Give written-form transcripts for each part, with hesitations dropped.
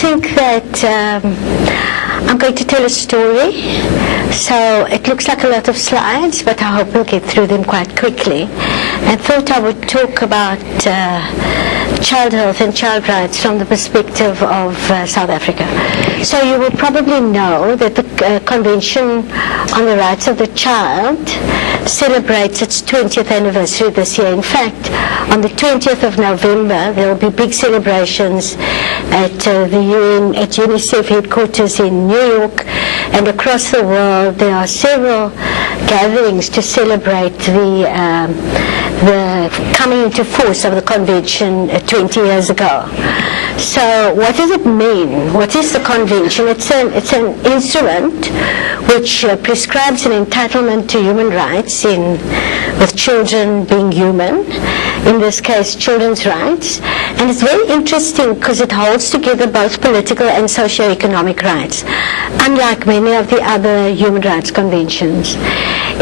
think that I'm going to tell a story. So it looks like a lot of slides, but I hope we'll get through them quite quickly. And thought I would talk about child health and child rights from the perspective of South Africa. So you will probably know that the Convention on the Rights of the Child celebrates its 20th anniversary this year. In fact, on the 20th of November, there will be big celebrations at the UN, at UNICEF headquarters in New York, and across the world there are several gatherings to celebrate the coming into force of the convention 20 years ago. So what does it mean? What is the convention? It's an instrument which prescribes an entitlement to human rights with children being human, in this case children's rights. And it's very interesting because it holds together both political and socio-economic rights, unlike many of the other human rights conventions.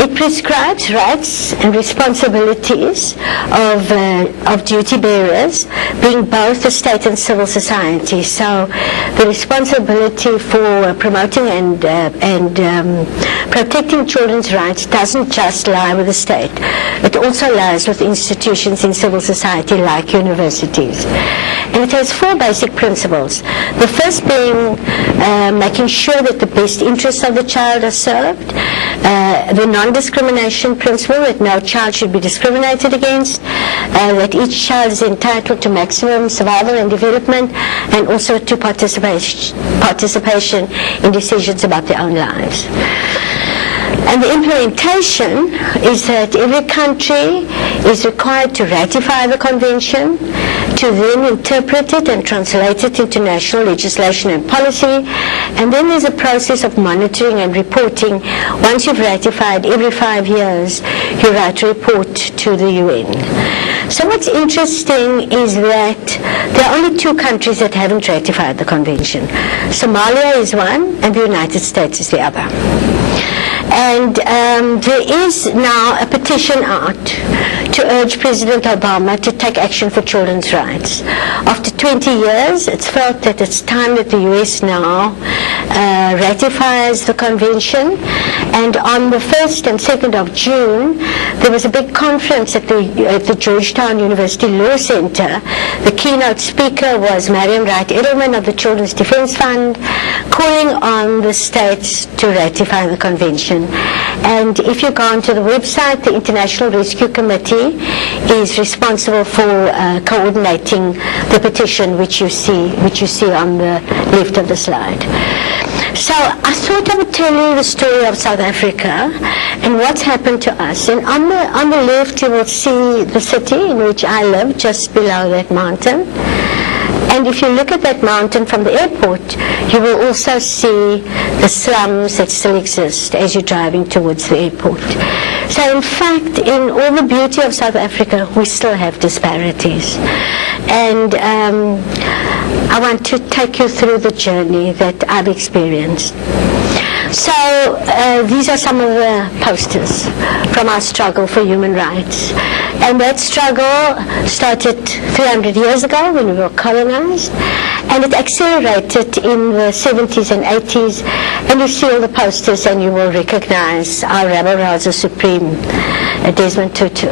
It prescribes rights and responsibilities of duty bearers, being both the state and civil society. So the responsibility for promoting and protecting children's rights doesn't just lie with the state. It also lies with institutions in civil society like universities. And it has four basic principles. The first being making sure that the best interests of the child are served. The non-discrimination principle, that no child should be discriminated against, that each child is entitled to maximum survival and development, and also to participation in decisions about their own lives. And the implementation is that every country is required to ratify the convention, to then interpret it and translate it into national legislation and policy. And then there's a process of monitoring and reporting. Once you've ratified, every 5 years, you write a report to the UN. So what's interesting is that there are only two countries that haven't ratified the convention. Somalia is one, and the United States is the other. And there is now a petition out to urge President Obama to take action for children's rights. After 20 years, it's felt that it's time that the US now ratifies the convention. And on the 1st and 2nd of June, there was a big conference at the Georgetown University Law Center. The keynote speaker was Marian Edelman of the Children's Defense Fund, calling on the states to ratify the convention. And if you go onto the website, the International Rescue Committee is responsible for coordinating the petition, which you see on the left of the slide. So I thought I would tell you the story of South Africa and what's happened to us. And on the left you will see the city in which I live, just below that mountain. And if you look at that mountain from the airport, you will also see the slums that still exist as you're driving towards the airport. So in fact, in all the beauty of South Africa, we still have disparities. And I want to take you through the journey that I've experienced. So these are some of the posters from our struggle for human rights. And that struggle started 300 years ago when we were colonized, and it accelerated in the 70s and 80s. And you see all the posters and you will recognize our Rebel Rouser Supreme, Desmond Tutu.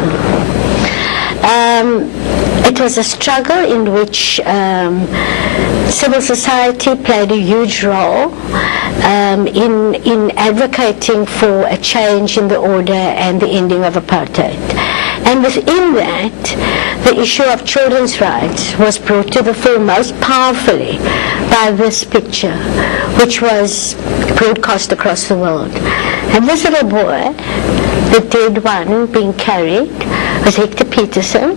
It was a struggle in which civil society played a huge role in advocating for a change in the order and the ending of apartheid. And within that, the issue of children's rights was brought to the fore most powerfully by this picture, which was broadcast across the world. And this little boy, the dead one being carried, was Hector Peterson.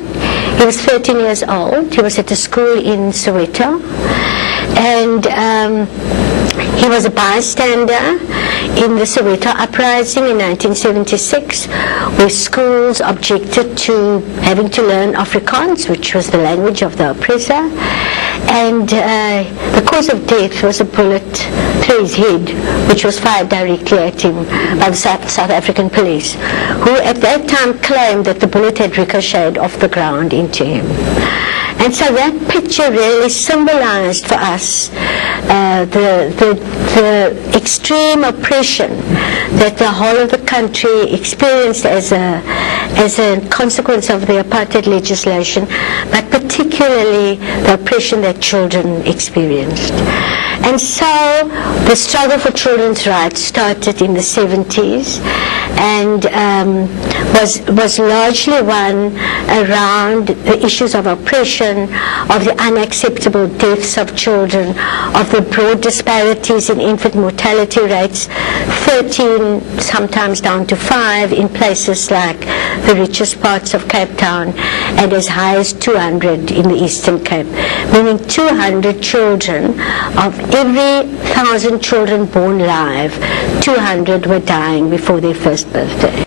He was 13 years old. He was at a school in Soweto. And he was a bystander in the Soweto uprising in 1976, where schools objected to having to learn Afrikaans, which was the language of the oppressor. And the cause of death was a bullet through his head, which was fired directly at him by the South African police, who at that time claimed that the bullet had ricocheted off the ground into him. And so that picture really symbolized for us the extreme oppression that the whole of the country experienced as a consequence of the apartheid legislation, but particularly the oppression that children experienced. And so the struggle for children's rights started in the 70s and was largely one around the issues of oppression, of the unacceptable deaths of children, of the broad disparities in infant mortality rates, 13 sometimes down to 5 in places like the richest parts of Cape Town, and as high as 200 in the Eastern Cape, meaning 200 children of every 1,000 children born live, 200 were dying before their first birthday.